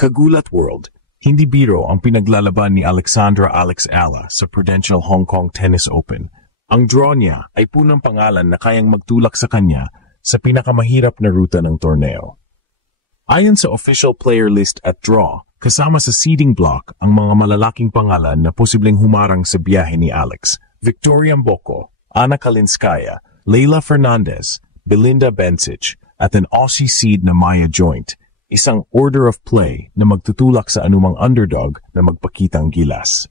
Kagulat World, hindi biro ang pinaglalaban ni Alexandra Alex Ala sa Prudential Hong Kong Tennis Open. Ang draw niya ay punang pangalan na kayang magtulak sa kanya sa pinakamahirap na ruta ng torneo. Ayon sa official player list at draw, kasama sa seeding block ang mga malalaking pangalan na posibleng humarang sa biyahe ni Alex: Victoria Mboko, Ana Kalinskaya, Leylah Fernandez, Belinda Bencic, at an Aussie seed na Maya Joint, isang order of play na magtutulak sa anumang underdog na magpakitang gilas.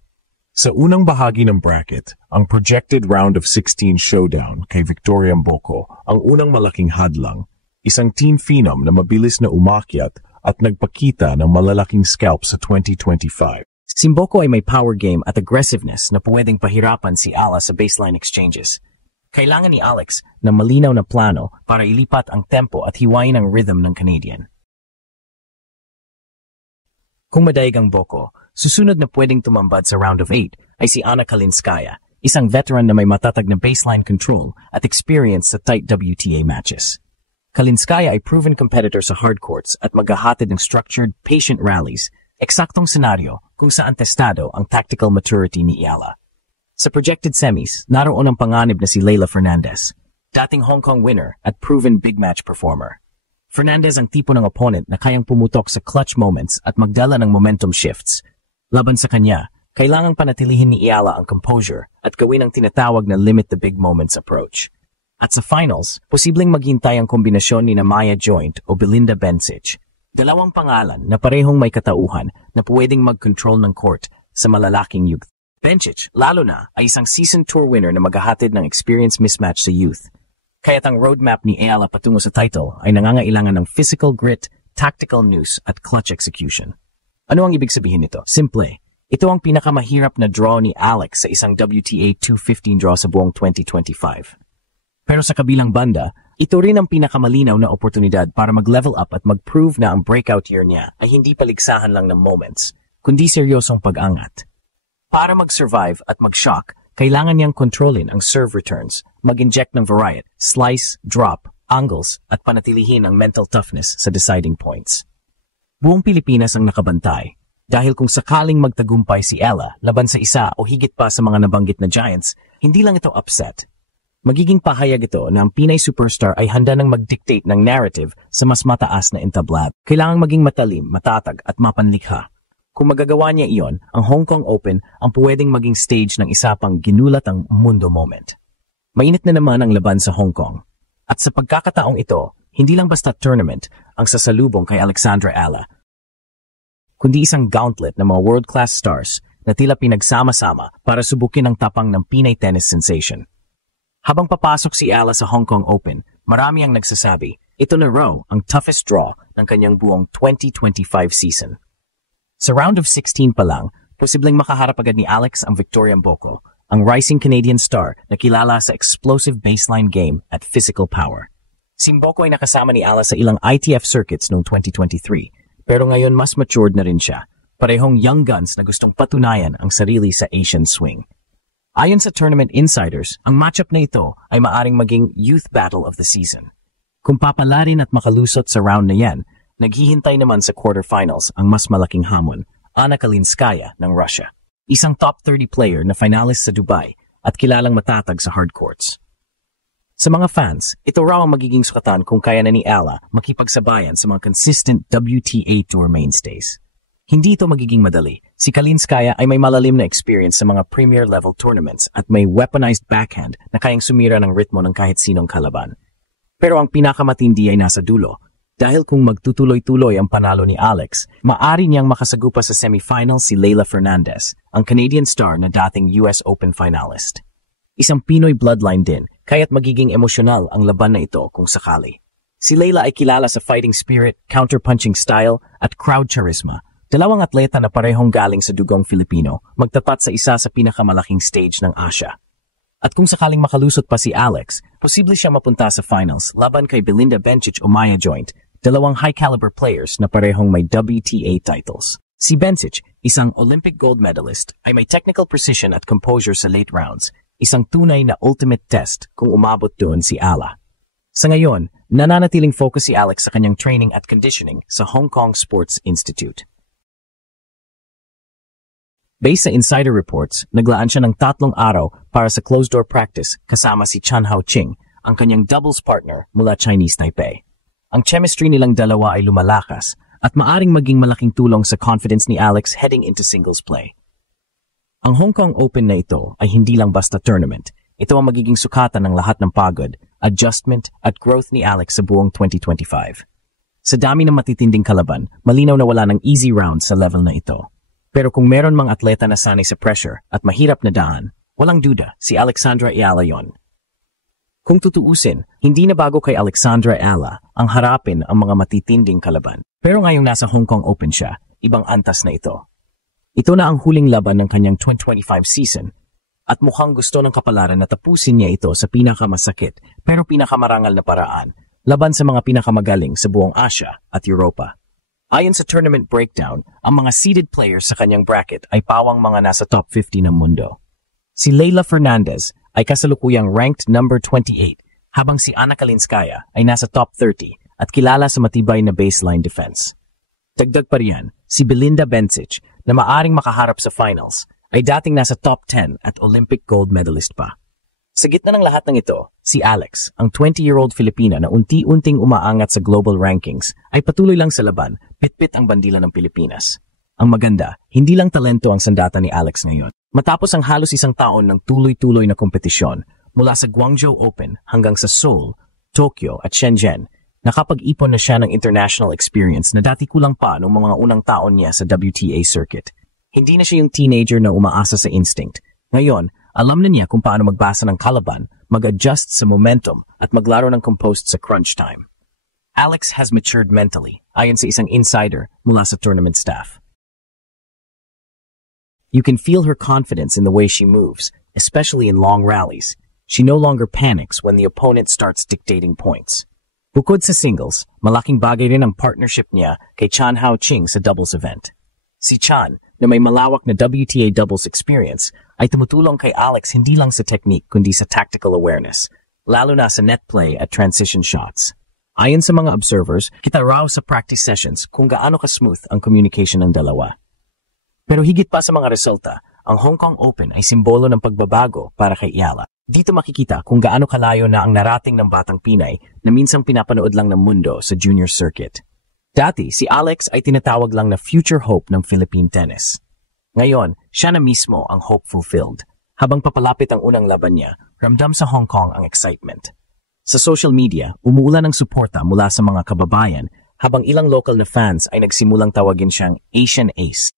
Sa unang bahagi ng bracket, ang projected round of 16 showdown kay Victoria Mboko ang unang malaking hadlang, isang teen phenom na mabilis na umakyat at nagpakita ng malalaking scalp sa 2025. Si Mboko ay may power game at aggressiveness na pwedeng pahirapan si Ala sa baseline exchanges. Kailangan ni Alex ng malinaw na plano para ilipat ang tempo at hiwain ang rhythm ng Canadian. Kung madaig ang Mboko, susunod na pwedeng tumambad sa round of 8 ay si Ana Kalinskaya, isang veteran na may matatag na baseline control at experience sa tight WTA matches. Kalinskaya ay proven competitor sa hard courts at maghahatid ng structured, patient rallies, eksaktong senaryo kung saan testado ang tactical maturity ni Ala. Sa projected semis, naroon ang panganib na si Leylah Fernandez, dating Hong Kong winner at proven big match performer. Fernandez ang tipo ng opponent na kayang pumutok sa clutch moments at magdala ng momentum shifts. Laban sa kanya, kailangang panatilihin ni Ala ang composure at gawin ang tinatawag na limit the big moments approach. At sa finals, posibleng maghintay ang kombinasyon ni Maya Joint o Belinda Bencic, dalawang pangalan na parehong may katauhan na pwedeng mag-control ng court sa malalaking youth. Bencic, lalo na, ay isang season tour winner na maghahatid ng experience mismatch sa youth. Kaya't ang roadmap ni Ala patungo sa title ay nangangailangan ng physical grit, tactical nous at clutch execution. Ano ang ibig sabihin nito? Simple. Ito ang pinakamahirap na draw ni Alex sa isang WTA 215 draw sa buong 2025. Pero sa kabilang banda, ito rin ang pinakamalinaw na oportunidad para mag-level up at mag-prove na ang breakout year niya ay hindi paligsahan lang ng moments, kundi seryosong pag-angat. Para mag-survive at mag-shock, kailangan niyang kontrolin ang serve returns, mag-inject ng variety, slice, drop, angles, at panatilihin ang mental toughness sa deciding points. Buong Pilipinas ang nakabantay, dahil kung sakaling magtagumpay si Ala laban sa isa o higit pa sa mga nabanggit na giants, hindi lang ito upset. Magiging pahayag ito na ang Pinay superstar ay handa ng mag-dictate ng narrative sa mas mataas na entablado. Kailangang maging matalim, matatag at mapanlikha. Kung magagawa niya iyon, ang Hong Kong Open ang pwedeng maging stage ng isa pang ginulat ang mundo moment. Mainit na naman ang laban sa Hong Kong. At sa pagkakataong ito, hindi lang basta tournament ang sasalubong kay Alexandra Ala, kundi isang gauntlet ng mga world-class stars na tila pinagsama-sama para subukin ang tapang ng Pinay tennis sensation. Habang papasok si Ala sa Hong Kong Open, marami ang nagsasabi, ito na raw ang toughest draw ng kanyang buong 2025 season. Sa round of 16 pa lang, posibleng makaharap agad ni Alex ang Victoria Mboko, ang rising Canadian star na kilala sa explosive baseline game at physical power. Si Mboko ay nakasama ni Ala sa ilang ITF circuits noong 2023, pero ngayon mas matured na rin siya, parehong young guns na gustong patunayan ang sarili sa Asian swing. Ayon sa tournament insiders, ang matchup na ito ay maaring maging youth battle of the season. Kung papalarin at makalusot sa round na yan, naghihintay naman sa quarterfinals ang mas malaking hamon, Ana Kalinskaya ng Russia. Isang top 30 player na finalist sa Dubai at kilalang matatag sa hard courts. Sa mga fans, ito raw ang magiging sukatan kung kaya na ni Ala makipagsabayan sa mga consistent WTA Tour mainstays. Hindi ito magiging madali. Si Kalinskaya ay may malalim na experience sa mga premier-level tournaments at may weaponized backhand na kayang sumira ng ritmo ng kahit sinong kalaban. Pero ang pinakamatindi ay nasa dulo. Dahil kung magtutuloy-tuloy ang panalo ni Alex, maari niyang makasagupa sa semifinals si Leylah Fernandez, ang Canadian star na dating US Open finalist. Isang Pinoy bloodline din, kaya't magiging emosyonal ang laban na ito kung sakali. Si Leylah ay kilala sa fighting spirit, counter-punching style, at crowd charisma. Dalawang atleta na parehong galing sa dugong Filipino, magtapat sa isa sa pinakamalaking stage ng Asia. At kung sakaling makalusot pa si Alex, posible siya mapunta sa finals laban kay Belinda Bencic o Maya Joint, dalawang high-caliber players na parehong may WTA titles. Si Bencic, isang Olympic gold medalist, ay may technical precision at composure sa late rounds, isang tunay na ultimate test kung umabot doon si Ala. Sa ngayon, nananatiling focus si Alex sa kanyang training at conditioning sa Hong Kong Sports Institute. Based sa insider reports, naglaan siya ng 3 araw para sa closed-door practice kasama si Chan Hao Ching, ang kanyang doubles partner mula Chinese Taipei. Ang chemistry nilang dalawa ay lumalakas at maaring maging malaking tulong sa confidence ni Alex heading into singles play. Ang Hong Kong Open na ito ay hindi lang basta tournament. Ito ang magiging sukatan ng lahat ng pagod, adjustment at growth ni Alex sa buong 2025. Sa dami ng matitinding kalaban, malinaw na wala ng easy round sa level na ito. Pero kung meron mang atleta na sanay sa pressure at mahirap na daan, walang duda si Alexandra Ayala yon. Kung tutuusin, hindi na bago kay Alexandra Ayala ang harapin ang mga matitinding kalaban. Pero ngayong nasa Hong Kong Open siya, ibang antas na ito. Ito na ang huling laban ng kanyang 2025 season at mukhang gusto ng kapalaran na tapusin niya ito sa pinakamasakit pero pinakamarangal na paraan laban sa mga pinakamagaling sa buong Asia at Europa. Ayon sa tournament breakdown, ang mga seeded players sa kanyang bracket ay pawang mga nasa top 50 ng mundo. Si Leylah Fernandez ay kasalukuyang ranked number 28, habang si Anna Kalinskaya ay nasa top 30 at kilala sa matibay na baseline defense. Dagdag pa riyan, si Belinda Bencic na maaring makaharap sa finals ay dating nasa top 10 at Olympic gold medalist pa. Sa gitna ng lahat ng ito, si Alex, ang 20-year-old Filipina na unti-unting umaangat sa global rankings, ay patuloy lang sa laban, pitpit ang bandila ng Pilipinas. Ang maganda, hindi lang talento ang sandata ni Alex ngayon. Matapos ang halos 1 taon ng tuloy-tuloy na kompetisyon, mula sa Guangzhou Open hanggang sa Seoul, Tokyo at Shenzhen, nakapag-ipon na siya ng international experience na dati kulang pa noong mga unang taon niya sa WTA circuit. Hindi na siya yung teenager na umaasa sa instinct. Ngayon, alam na niya kung paano magbasa ng kalaban, mag-adjust sa momentum, at maglaro ng composed sa crunch time. Alex has matured mentally, ayon sa isang insider mula sa tournament staff. You can feel her confidence in the way she moves, especially in long rallies. She no longer panics when the opponent starts dictating points. Bukod sa singles, malaking bagay rin ang partnership niya kay Chan Hao Ching sa doubles event. Si Chan, na may malawak na WTA doubles experience, ay tumutulong kay Alex hindi lang sa technique kundi sa tactical awareness, lalo na sa net play at transition shots. Ayon sa mga observers, kita raw sa practice sessions kung gaano ka-smooth ang communication ng dalawa. Pero higit pa sa mga resulta, ang Hong Kong Open ay simbolo ng pagbabago para kay Ayala. Dito makikita kung gaano kalayo na ang narating ng batang Pinay na minsang pinapanood lang ng mundo sa junior circuit. Dati, si Alex ay tinatawag lang na future hope ng Philippine tennis. Ngayon, siya na mismo ang hope fulfilled. Habang papalapit ang unang laban niya, ramdam sa Hong Kong ang excitement. Sa social media, umuulan ng suporta mula sa mga kababayan, habang ilang local na fans ay nagsimulang tawagin siyang Asian Ace.